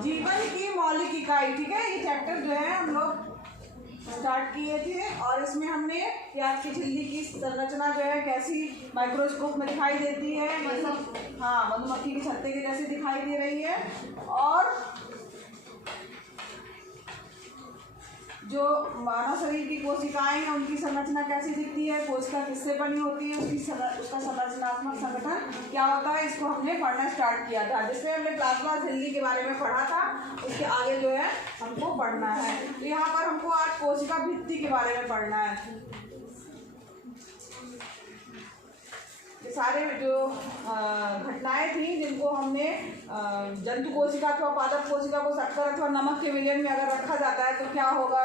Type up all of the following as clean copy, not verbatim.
जीवन की मौलिक इकाई, ठीक है। ये चैप्टर जो है हम लोग स्टार्ट किए थे और इसमें हमने प्याज की झिल्ली की संरचना जो है कैसी माइक्रोस्कोप में दिखाई देती है, ये सब हाँ मधुमक्खी के छत्ते के जैसे दिखाई दे रही है। और जो मानव शरीर की कोशिकाएं हैं उनकी संरचना कैसी दिखती है, कोशिका किससे बनी होती है, उसका संरचनात्मक संगठन क्या होता है, इसको हमने पढ़ना स्टार्ट किया था। जिसमें हमने प्लाज्मा झिल्ली के बारे में पढ़ा था, उसके आगे जो है हमको पढ़ना है। तो यहाँ पर हमको आज कोशिका भित्ति के बारे में पढ़ना है। ये सारे जो घटनाएं थी जिनको हमने जंतु कोशिका अथवा पादप कोशिका को शक्कर अथवा नमक के विलयन में अगर रखा जाता है तो क्या होगा,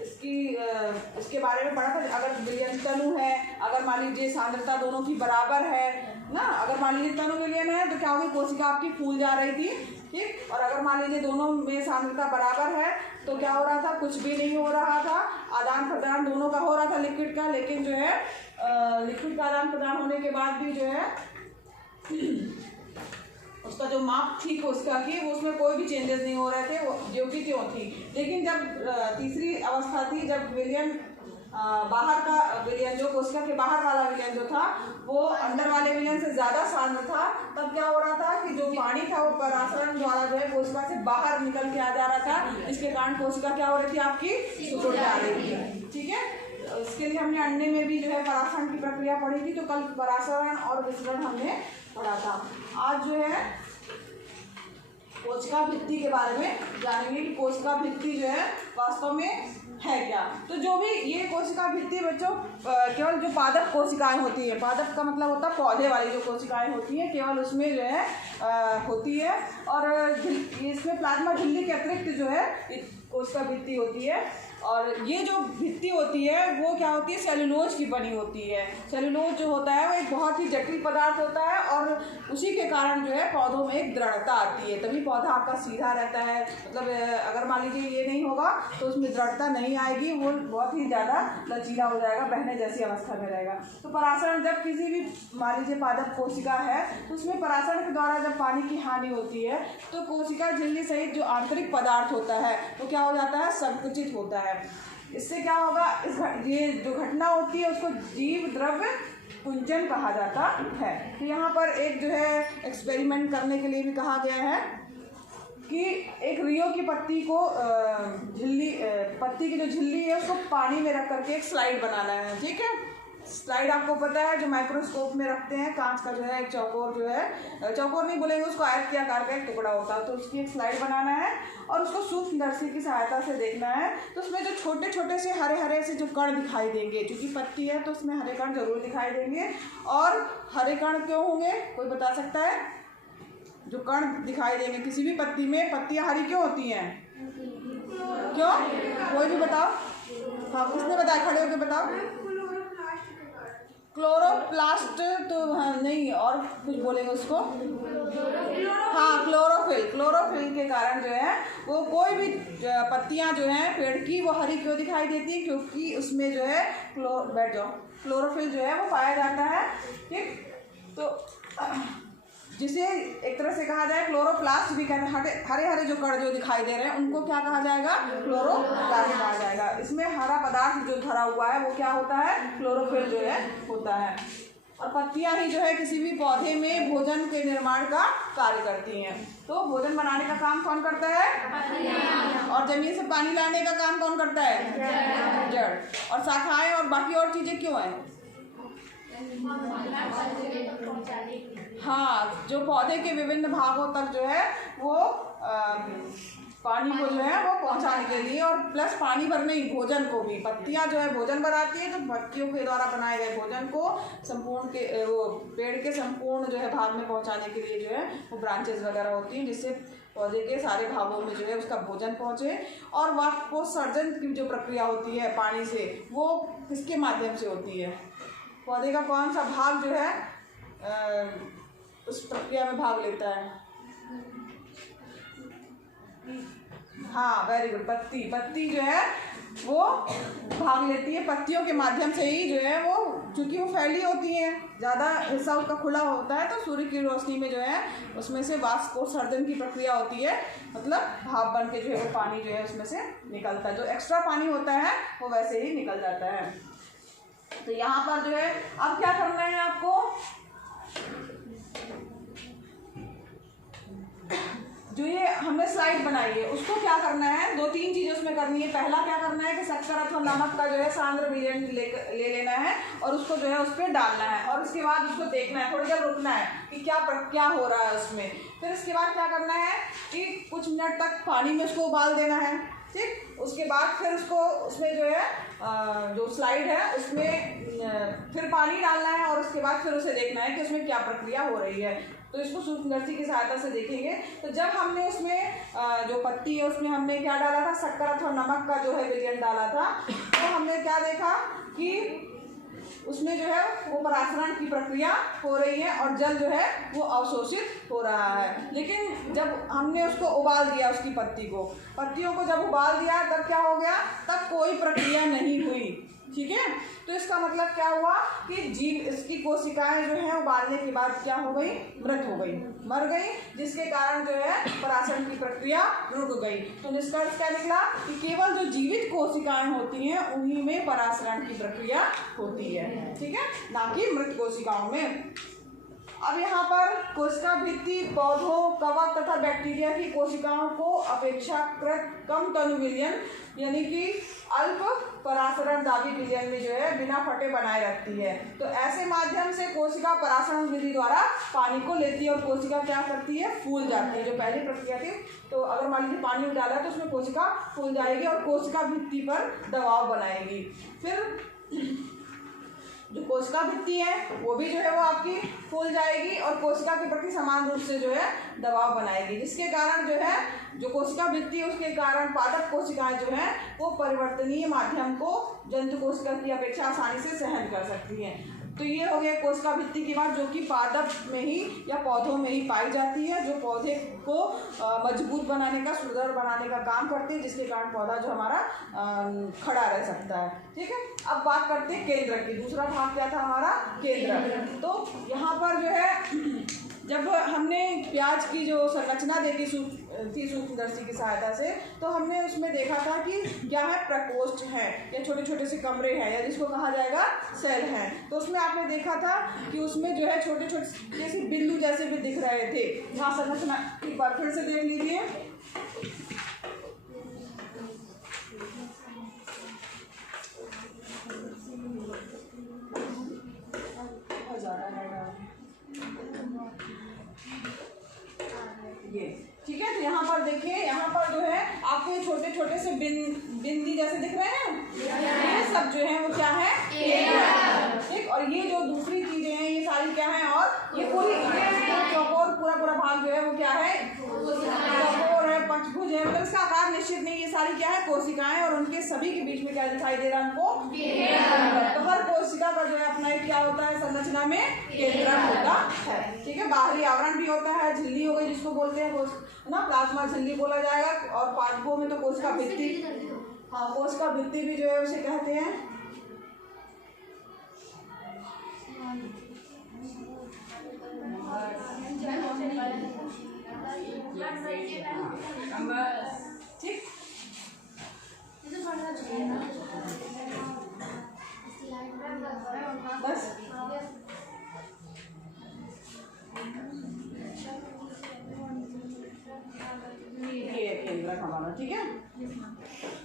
इसके बारे में पढ़ा था। अगर विलयन तनु है, अगर मान लीजिए सांद्रता दोनों की बराबर है ना, अगर मान लीजिए तनु विलयन है तो क्या होगी, कोशिका आपकी फूल जा रही थी, ठीक। और अगर मान लीजिए दोनों में सांद्रता बराबर है तो क्या हो रहा था, कुछ भी नहीं हो रहा था, आदान प्रदान दोनों का हो रहा था लिक्विड का। लेकिन जो है लिक्विड का आदान प्रदान होने के बाद भी जो है उसका जो माप थी कोशिका की वो उसमें कोई भी चेंजेस नहीं हो रहे थे, वो जो कि त्यों थी। लेकिन जब तीसरी अवस्था थी, जब विलयन बाहर का विलयन, जो कोशिका के बाहर वाला विलयन जो था वो अंदर वाले विलयन से ज़्यादा सांद्र था, तब क्या हो रहा था कि जो पानी था वो परासरण द्वारा जो है कोशिका से बाहर निकल के आ जा रहा था, जिसके कारण कोशिका क्या हो रही थी, आपकी सिकुड़ जा रही थी, ठीक है। इसके लिए हमने अंडे में भी जो है परासरण की प्रक्रिया पढ़ी थी। तो कल परासरण और विसरण हमने पढ़ा था। आज जो है कोशिका भित्ति के बारे में जानेंगे कि कोशिका भित्ति जो है वास्तव में है क्या। तो जो भी ये कोशिका भित्ति बच्चों केवल जो पादप कोशिकाएं होती है, पादप का मतलब होता है पौधे वाली जो कोशिकाएं होती हैं, केवल उसमें जो है होती है। और इसमें प्लाज्मा झिल्ली के अतिरिक्त जो है कोशिका भित्ति होती है। और ये जो भित्ति होती है वो क्या होती है, सेलुलोज की बनी होती है। सेलुलोज जो होता है वो एक बहुत ही जटिल पदार्थ होता है और उसी के कारण जो है पौधों में एक दृढ़ता आती है, तभी पौधा आपका सीधा रहता है। मतलब अगर मान लीजिए ये नहीं होगा तो उसमें दृढ़ता नहीं आएगी, वो बहुत ही ज़्यादा लचीला हो जाएगा, बहने जैसी अवस्था में रहेगा। तो परासरण जब किसी भी मान लीजिए पादप कोशिका है तो उसमें परासरण के द्वारा जब पानी की हानि होती है तो कोशिका झिल्ली सहित जो आंतरिक पदार्थ होता है वो क्या हो जाता है, संकुचित होता है। इससे क्या होगा, ये जो घटना होती है उसको जीव द्रव्य कुंचन कहा जाता है। तो यहाँ पर एक जो है एक्सपेरिमेंट करने के लिए भी कहा गया है कि एक रियो की पत्ती को पत्ती की जो झिल्ली है उसको पानी में रख करके एक स्लाइड बनाना है, ठीक है। स्लाइड आपको पता है जो माइक्रोस्कोप में रखते हैं, कांच का जो है एक चौकोर जो है, चौकोर नहीं बोलेंगे उसको, आयत के आकार का एक टुकड़ा होता है। तो उसकी एक स्लाइड बनाना है और उसको सूक्ष्मदर्शी की सहायता से देखना है। तो उसमें जो छोटे छोटे से हरे हरे से जो कण दिखाई देंगे, क्योंकि पत्ती है तो उसमें हरे कण जरूर दिखाई देंगे। और हरे कण क्यों होंगे, कोई बता सकता है? जो कण दिखाई देंगे किसी भी पत्ती में, पत्तियाँ हरी क्यों होती हैं, क्यों, कोई भी बताओ। हाँ, किसने बताया, खड़े होकर बताओ। क्लोरोप्लास्ट तो हाँ नहीं, और कुछ बोलेंगे उसको, हाँ क्लोरोफिल के कारण जो है वो कोई भी पत्तियां जो हैं पेड़ की वो हरी क्यों दिखाई देती है, क्योंकि उसमें जो है क्लोरोफिल जो है वो पाया जाता है, ठीक। तो जिसे एक तरह से कहा जाए क्लोरोप्लास्ट भी कहते हैं। हरे हरे जो कण जो दिखाई दे रहे हैं उनको क्या कहा जाएगा, क्लोरोप्लास्ट कहा जाएगा। इसमें हरा पदार्थ जो भरा हुआ है वो क्या होता है, क्लोरोफिल जो है होता है। और पत्तियां ही जो है किसी भी पौधे में भोजन के निर्माण का कार्य करती हैं। तो भोजन बनाने का काम कौन करता है, और जमीन से पानी लाने का काम कौन करता है, जड़। और शाखाएं और बाकी और चीजें क्यों हैं, हाँ, जो पौधे के विभिन्न भागों तक जो है वो पानी को जो है वो पहुंचाने के लिए, और प्लस पानी भर नहीं, भोजन को भी। पत्तियां जो है भोजन बनाती है, तो पत्तियों के द्वारा बनाए गए भोजन को संपूर्ण के वो पेड़ के संपूर्ण जो है भाग में पहुंचाने के लिए जो है वो ब्रांचेस वगैरह होती हैं, जिससे पौधे के सारे भागों में जो है उसका भोजन पहुंचे। और वाष्पोत्सर्जन की जो प्रक्रिया होती है पानी से, वो किसके माध्यम से होती है, पौधे का कौन सा भाग जो है उस प्रक्रिया में भाग लेता है, हाँ वेरी गुड, पत्ती जो है वो भाग लेती है। पत्तियों के माध्यम से ही जो है वो, चूँकि वो फैली होती हैं ज़्यादा हिस्सा उसका खुला होता है तो सूर्य की रोशनी में जो है उसमें से वाष्पोत्सर्जन की प्रक्रिया होती है, मतलब भाप बन के जो है वो पानी जो है उसमें से निकलता है, जो एक्स्ट्रा पानी होता है वो वैसे ही निकल जाता है। तो यहाँ पर जो है अब क्या करना है आपको, जो ये हमने स्लाइड बनाई है उसको क्या करना है, 2-3 चीज़ें उसमें करनी है। पहला क्या करना है कि शक्कर अथवा नमक का जो है सांद्र विलयन ले लेना है और उसको जो है उस पर डालना है और उसके बाद उसको देखना है, थोड़ी देर रुकना है कि क्या हो रहा है उसमें। फिर उसके बाद क्या करना है कि कुछ मिनट तक पानी में उसको उबाल देना है, ठीक। उसके बाद फिर उसको उसमें जो है जो स्लाइड है उसमें फिर पानी डालना है और उसके बाद फिर उसे देखना है कि उसमें क्या प्रक्रिया हो रही है। तो इसको सूक्ष्मदर्शी की सहायता से देखेंगे। तो जब हमने उसमें जो पत्ती है उसमें हमने क्या डाला था, शक्कर अथवा नमक का जो है विलयन डाला था, तो हमने क्या देखा कि उसमें जो है वो परासरण की प्रक्रिया हो रही है और जल जो है वो अवशोषित हो रहा है। लेकिन जब हमने उसको उबाल दिया, उसकी पत्तियों को जब उबाल दिया तब क्या हो गया, तब कोई प्रक्रिया नहीं हुई, ठीक है। तो इसका मतलब क्या हुआ कि इसकी कोशिकाएं जो है उबालने के बाद क्या हो गई, मृत हो गई, मर गई, जिसके कारण जो है परासरण की प्रक्रिया रुक गई। तो निष्कर्ष क्या निकला कि केवल जो जीवित कोशिकाएं होती हैं उन्हीं में परासरण की प्रक्रिया होती है, ठीक है, ना कि मृत कोशिकाओं में। अब यहाँ पर कोशिका भित्ति पौधों, कवक तथा बैक्टीरिया की कोशिकाओं को अपेक्षाकृत कम तनु विलयन यानी कि अल्प परासरण दाबी विलयन में जो है बिना फटे बनाए रखती है। तो ऐसे माध्यम से कोशिका परासरण विधि द्वारा पानी को लेती है और कोशिका क्या करती है, फूल जाती है। जो पहली प्रक्रिया थी, तो अगर मान लीजिए पानी डाला तो उसमें कोशिका फूल जाएगी और कोशिका भित्ति पर दबाव बनाएगी। फिर जो कोशिका भित्ति है वो भी जो है वो आपकी फूल जाएगी और कोशिका के प्रति समान रूप से जो है दबाव बनाएगी, जिसके कारण जो है जो कोशिका भित्ति है उसके कारण पादप कोशिकाएं जो है वो परिवर्तनीय माध्यम को जंतु कोशिका की अपेक्षा आसानी से सहन कर सकती हैं। तो ये हो गया कोशिका भित्ति की बात, जो कि पादप में ही या पौधों में ही पाई जाती है, जो पौधे को मजबूत बनाने का, सुदृढ़ बनाने का काम करती है, जिसके कारण पौधा जो हमारा खड़ा रह सकता है, ठीक है। अब बात करते हैं केंद्र की। दूसरा भाग क्या था हमारा, केंद्र। तो यहाँ पर जो है जब हमने प्याज की जो संरचना देखी थी सूक्ष्मदर्शी की सहायता से, तो हमने उसमें देखा था कि क्या है, प्रकोष्ठ हैं या छोटे छोटे से कमरे हैं या जिसको कहा जाएगा सेल हैं। तो उसमें आपने देखा था कि उसमें जो है छोटे छोटे जैसे बिंदु जैसे भी दिख रहे थे। यहाँ संरचना एक बार फिर से देख लीजिए। ये ठीक है। तो यहाँ पर देखिए, यहाँ पर जो है आपको ये छोटे छोटे से बिंदी जैसे दिख रहे हैं, ये सब जो है वो क्या है, ठीक। और ये जो दूसरी चीजें हैं ये सारी क्या है, और ये पूरी चौकोर पूरा भाग जो है वो क्या है, चौकोर है, पंचभुज है, मतलब इसका आकार निश्चित नहीं। ये सारी क्या है, कोशिकाएं, और उनके सभी के बीच में क्या दिखाई दे रहा है हमको, तो हर कोशिका का जो है अपना एक क्या होता है, संरचना में केंद्रक होता है, ठीक है। बाहरी आवरण भी होता है, झिल्ली हो गई जिसको बोलते हैं ना, प्लाज्मा झिल्ली बोला जाएगा। और पादपों में तो कोशिका भित्ति, हाँ, कोशिका भित्ति भी जो है उसे कहते हैं। ठीक, बस ये केंद्रक हमारा, ठीक है।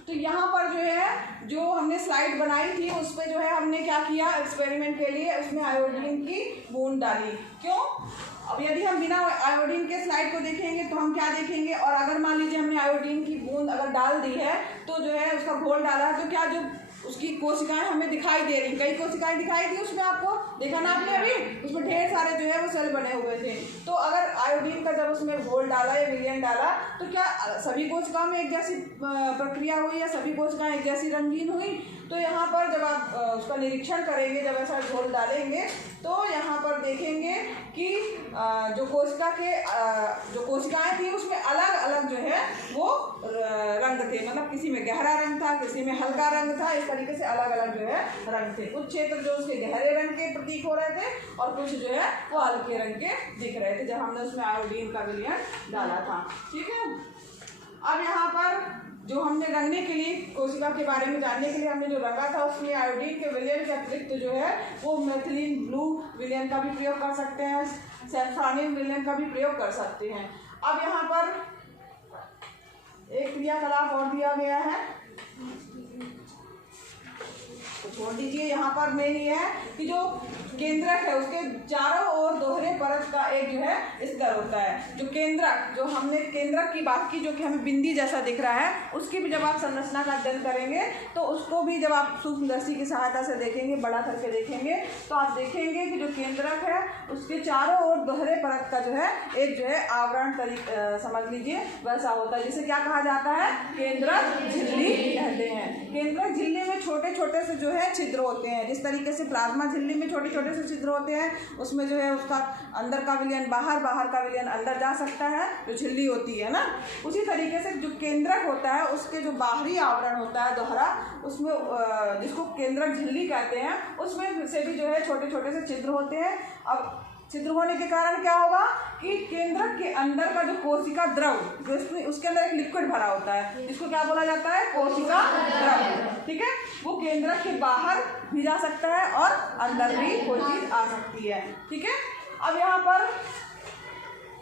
तो यहाँ पर जो है जो हमने स्लाइड बनाई थी उस पर जो है हमने क्या किया, एक्सपेरिमेंट के लिए उसमें आयोडीन की बूंद डाली। क्यों? अब यदि हम बिना आयोडीन के स्लाइड को देखेंगे तो हम क्या देखेंगे, और अगर मान लीजिए हमने आयोडीन की बूंद अगर डाल दी है तो जो है उसका घोल डाला है, तो क्या जो उसकी कोशिकाएं हमें दिखाई दे रही, कई कोशिकाएं दिखाई दी उसमें, आपको देखा ना आपने अभी, उसमें ढेर सारे जो है वो सेल बने हुए थे। तो अगर आयोडीन का जब उसमें घोल डाला या विलयन डाला तो क्या सभी कोशिकाओं में एक जैसी प्रक्रिया हुई या सभी कोशिकाएं एक जैसी रंगीन हुई? तो यहाँ पर जब आप उसका निरीक्षण करेंगे, जब ऐसा घोल डालेंगे तो यहाँ पर देखेंगे कि जो कोशिकाएं थी उसमें अलग अलग जो है वो रंग थे, मतलब किसी में गहरा रंग था, किसी में हल्का रंग था, इस तरीके से अलग अलग जो है रंग थे। कुछ क्षेत्र जो उसके गहरे रंग के प्रतीक हो रहे थे और कुछ जो है वो हल्के रंग के दिख रहे थे जब हमने उसमें आयोडीन का विलयन डाला था। ठीक है, अब यहाँ पर जो हमने रंगने के लिए कोशिका के बारे में जानने के लिए हमने जो रंगा था उसमें आयोडीन के विलयन के अतिरिक्त जो है वो मेथिलीन ब्लू विलयन का भी प्रयोग कर सकते हैं, सैफ्रानियम विलयन का भी प्रयोग कर सकते हैं। अब यहाँ पर एक क्रियाकलाप और दिया गया है, तो छोड़ दीजिए। यहाँ पर मेन ये है कि जो केंद्रक है उसके चारों ओर दोहरे परत का एक जो है स्तर होता है। जो केंद्रक, जो हमने केंद्रक की बात की जो कि हमें बिंदी जैसा दिख रहा है, उसकी भी जब आप संरचना का अध्ययन करेंगे तो उसको भी जब आप सूक्ष्मदर्शी की सहायता से देखेंगे, बड़ा करके देखेंगे, तो आप देखेंगे कि जो केंद्रक है उसके चारों ओर दोहरे परत का जो है एक जो है आवरण समझ लीजिए वैसा होता है, जिसे क्या कहा जाता है, केंद्रक झिल्ली कहते हैं। केंद्रक झिल्ली में छोटे छोटे से जो है छिद्र होते हैं, जिस तरीके से प्लाज्मा झिल्ली में छोटे छोटे से छिद्र होते हैं, उसमें जो है उसका अंदर का विलयन बाहर, बाहर का विलयन अंदर जा सकता है, जो झिल्ली होती है ना। उसी तरीके से जो केंद्रक होता है उसके जो बाहरी आवरण होता है दोहरा, उसमें जिसको केंद्रक झिल्ली कहते हैं, उसमें से भी जो है छोटे छोटे से छिद्र होते हैं। अब छिद्र होने के कारण क्या होगा कि केंद्रक के अंदर का जो कोशिका द्रव, जो इसमें उसके अंदर एक लिक्विड भरा होता है जिसको क्या बोला जाता है, कोशिका द्रव। ठीक है, वो केंद्रक के बाहर भी जा सकता है और अंदर भी कोई चीज आ सकती है। ठीक है, अब यहाँ पर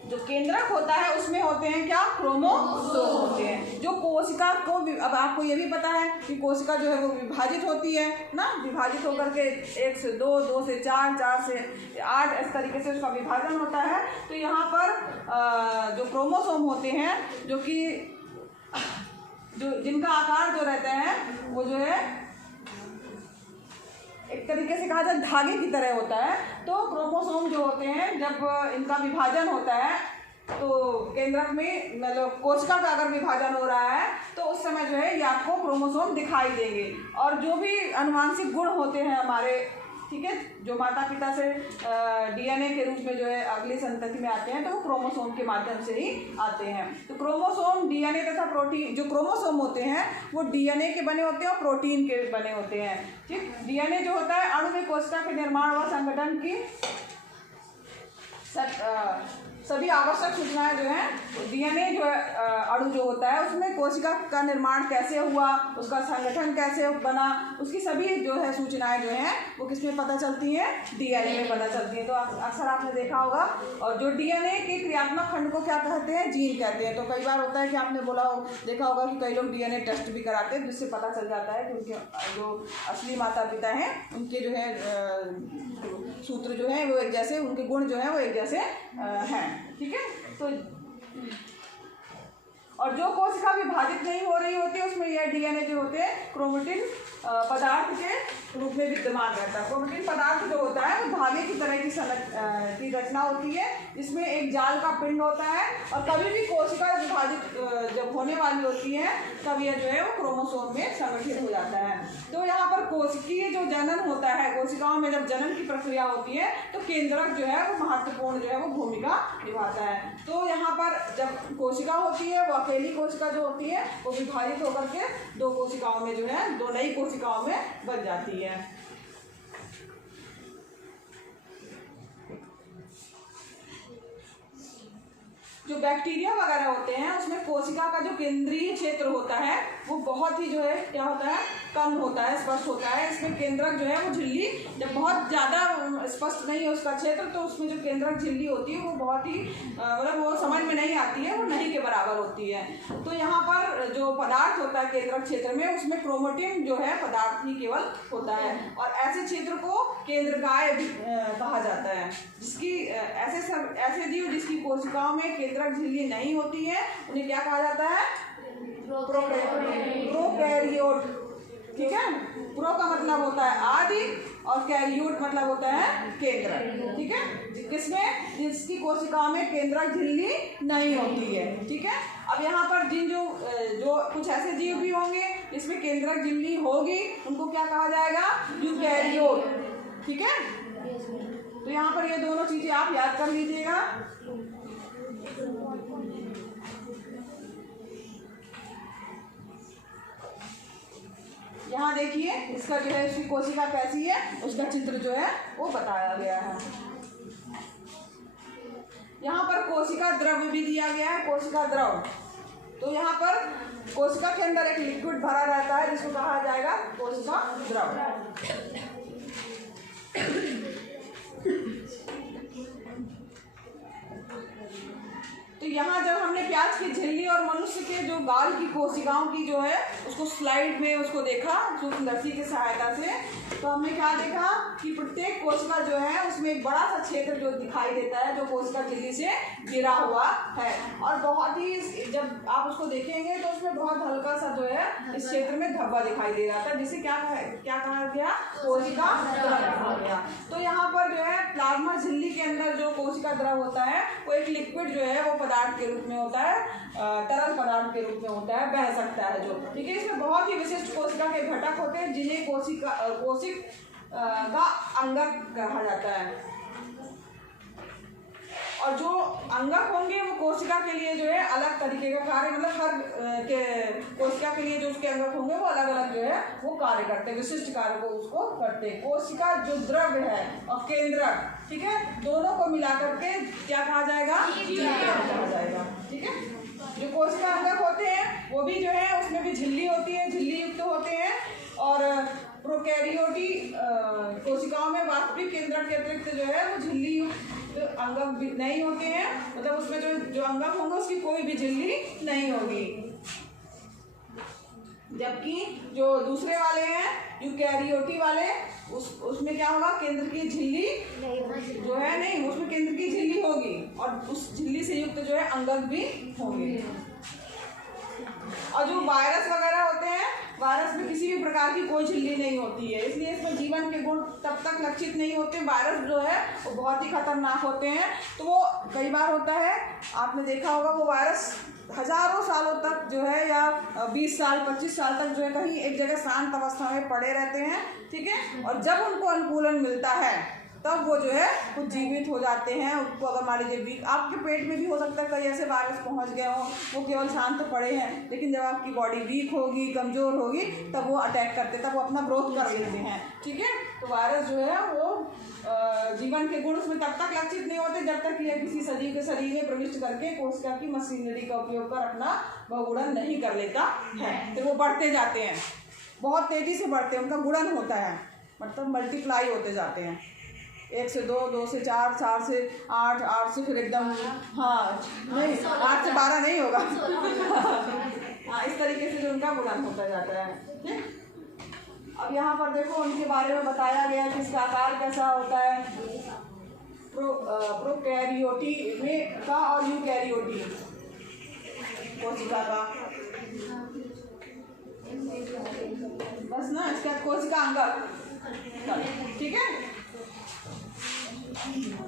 जो केंद्रक होता है उसमें होते हैं क्या, क्रोमोसोम होते हैं जो कोशिका को, अब आपको ये भी पता है कि कोशिका जो है वो विभाजित होती है ना, विभाजित होकर के 1 से 2, 2 से 4, 4 से 8 इस तरीके से उसका विभाजन होता है। तो यहाँ पर जो क्रोमोसोम होते हैं जो कि जिनका आकार जो रहता है वो जो है एक तरीके से कहा जाए धागे की तरह होता है। तो क्रोमोसोम जो होते हैं जब इनका विभाजन होता है तो केंद्रक में मतलब कोशिका का अगर विभाजन हो रहा है तो उस समय जो है ये आपको क्रोमोसोम दिखाई देंगे। और जो भी अनुवांशिक गुण होते हैं हमारे, ठीक है, जो माता पिता से डीएनए के रूप में जो है अगली संतति में आते हैं तो वो क्रोमोसोम के माध्यम से ही आते हैं। तो क्रोमोसोम, डीएनए तथा प्रोटीन, जो क्रोमोसोम होते हैं वो डीएनए के बने होते हैं और प्रोटीन के बने होते हैं। ठीक, डीएनए जो होता है अणु में कोशिका के निर्माण व संगठन की सभी आवश्यक सूचनाएं जो हैं, डीएनए जो अणु जो होता है उसमें कोशिका का निर्माण कैसे हुआ, उसका संगठन कैसे बना, उसकी सभी जो है सूचनाएं जो हैं वो किसमें पता चलती हैं, डीएनए में पता चलती हैं। तो अक्सर आपने देखा होगा। और जो डीएनए के क्रियात्मक खंड को क्या कहते हैं, जीन कहते हैं। तो कई बार होता है कि आपने देखा होगा कि कई लोग डीएनए टेस्ट भी कराते हैं जिससे पता चल जाता है कि उनके जो असली माता पिता हैं उनके जो है सूत्र जो है वो एक जैसे, उनके गुण जो है वो एक जैसे हैं। ठीक है, तो और जो कोशिका विभाजित नहीं हो रही होती है उसमें यह डीएनए जो होते हैं क्रोमेटिन पदार्थ के रूप में विद्यमान रहता है। क्रोमेटिन पदार्थ जो होता है वो धागे की तरह की रचना होती है, जिसमें एक जाल का पिंड होता है। और कभी भी कोशिका विभाजित जब होने वाली होती है तब यह जो है वो क्रोमोसोम में संगठित हो जाता है। तो यहाँ पर कोशिकीय जो जनन होता है, कोशिकाओं में जब जनन की प्रक्रिया होती है तो केंद्रक जो है वो महत्वपूर्ण जो है वो भूमिका निभाता है। तो यहाँ पर जब कोशिका होती है वो अकेली कोशिका जो होती है वो विभाजित होकर के 2 कोशिकाओं में जो है 2 नई कोशिकाओं में बन जाती है। जो बैक्टीरिया वगैरह होते हैं उसमें कोशिका का जो केंद्रीय क्षेत्र होता है वो बहुत ही जो है क्या होता है, कम होता है, स्पष्ट होता है। इसमें केंद्रक जो है वो झिल्ली जब बहुत ज़्यादा स्पष्ट नहीं है उसका क्षेत्र, तो उसमें जो केंद्रक झिल्ली होती है वो बहुत ही मतलब वो समझ में नहीं आती है, वो नहीं के बराबर होती है। तो यहाँ पर जो पदार्थ होता है केंद्रक क्षेत्र में उसमें क्रोमेटिन जो है पदार्थ ही केवल होता है। और ऐसे क्षेत्र को केंद्रकाय कहा जाता है, जिसकी ऐसे जीव जिसकी कोशिकाओं में केंद्रक झिल्ली नहीं होती है उन्हें क्या कहा जाता है, प्रोकैरियोट। ठीक है, प्रो का मतलब होता है आदि और कैरियोट मतलब होता है केंद्रक। ठीक है, किसमें, जिसकी कोशिकाओं में केंद्रक झिल्ली नहीं होती है। ठीक है, अब यहाँ पर जिन जो कुछ ऐसे जीव भी होंगे जिसमें केंद्रक झिल्ली होगी उनको क्या कहा जाएगा, यूकैरियोट। ठीक है, तो यहाँ पर ये दोनों चीजें आप याद कर लीजिएगा। यहाँ देखिए इसका जो है इसकी कोशिका कैसी है उसका चित्र जो है वो बताया गया है। यहाँ पर कोशिका द्रव्य भी दिया गया है, कोशिका द्रव। तो यहाँ पर कोशिका के अंदर एक लिक्विड भरा रहता है जिसको कहा जाएगा कोशिका द्रव। तो यहाँ जब हमने प्याज की झिल्ली और मनुष्य के जो गाल की कोशिकाओं की जो है उसको स्लाइड में उसको देखा सूक्ष्मदर्शी की सहायता से, तो हमने क्या देखा कि प्रत्येक कोशिका जो है उसमें एक बड़ा सा क्षेत्र जो दिखाई देता है जो कोशिका झिल्ली से घिरा हुआ है, और बहुत ही जब आप उसको देखेंगे तो उसमें बहुत हल्का सा जो है इस क्षेत्र में धब्बा दिखाई दे रहा था जिसे क्या कहा गया, कोशिका द्रव कहा गया। तो यहाँ पर जो है प्लाज्मा झिल्ली के अंदर जो कोशिका द्रव होता है वो एक लिक्विड जो है वो पदार्थ के रूप में होता है, तरल पदार्थ के रूप में होता है, बह सकता है जो, ठीक है। इसमें बहुत ही विशिष्ट कोशिका के घटक होते हैं जिन्हें कोशिक का अंगक कहा जाता है। और जो अंगक होंगे वो कोशिका के लिए जो है अलग तरीके का कार्य, मतलब हर के कोशिका के लिए जो उसके अंगक होंगे वो अलग अलग जो है वो कार्य करते हैं, विशिष्ट कार्य को उसको करते हैं। कोशिका जो द्रव्य है और केंद्रक, ठीक है, दोनों को मिला करके क्या कहा जाएगा, कहा जाएगा, ठीक है। जो कोशिका अंगक होते हैं वो भी जो है उसमें भी झिल्ली होती है, झिल्ली युक्त होते हैं। और प्रोकैरियोटी कोशिकाओं में वास्तविक केंद्रक के अतिरिक्त जो है वो झिल्ली युक्त अंगक भी नहीं होते हैं, मतलब उसमें जो अंगक होंगे उसकी कोई भी झिल्ली नहीं होगी। जबकि जो दूसरे वाले हैं यूकैरियोटी वाले उसमें क्या होगा, केंद्र की झिल्ली जो है नहीं, उसमें केंद्र की झिल्ली होगी और उस झिल्ली से युक्त जो है अंगक भी होंगे। और जो वायरस वगैरह होते हैं, वायरस में किसी भी प्रकार की कोई झिल्ली नहीं होती है, इसलिए इसमें जीवन के गुण तब तक लक्षित नहीं होते। वायरस जो है वो बहुत ही खतरनाक होते हैं, तो वो कई बार होता है आपने देखा होगा वो वायरस हजारों सालों तक जो है या 20 साल 25 साल तक जो है कहीं एक जगह शांत अवस्था में पड़े रहते हैं, ठीक है। और जब उनको अनुकूलन मिलता है तब वो जो है कुछ जीवित हो जाते हैं। उनको अगर मान लीजिए वीक आपके पेट में भी हो सकता है कई ऐसे वायरस पहुंच गए हों, वो केवल शांत पड़े हैं, लेकिन जब आपकी बॉडी वीक होगी, कमज़ोर होगी, तब वो अटैक करते, तब वो अपना ग्रोथ कर लेते हैं, ठीक है। तो वायरस जो है वो जीवन के गुण उसमें तब तक लक्षित नहीं होते जब तक यह किसी सजीव के शरीर में प्रविष्ट करके कोशिका की मशीनरी का उपयोग कर अपना बहुगुणन नहीं कर लेता है। फिर वो बढ़ते जाते हैं, बहुत तेज़ी से बढ़ते हैं, उनका गुणन होता है, मतलब मल्टीप्लाई होते जाते हैं। 1 से 2, 2 से 4, 4 से 8, 8 से फिर एकदम हाँ नहीं 8 से 12 नहीं होगा हाँ, इस तरीके से जो उनका गुणन होता जाता है, ठीक। अब यहाँ पर देखो उनके बारे में बताया गया कि इसका आकार कैसा होता है, प्रोकैरियोटी में का और यूकैरियोटी कोशिका का, बस ना, इसका कोशिका अंगक, ठीक है।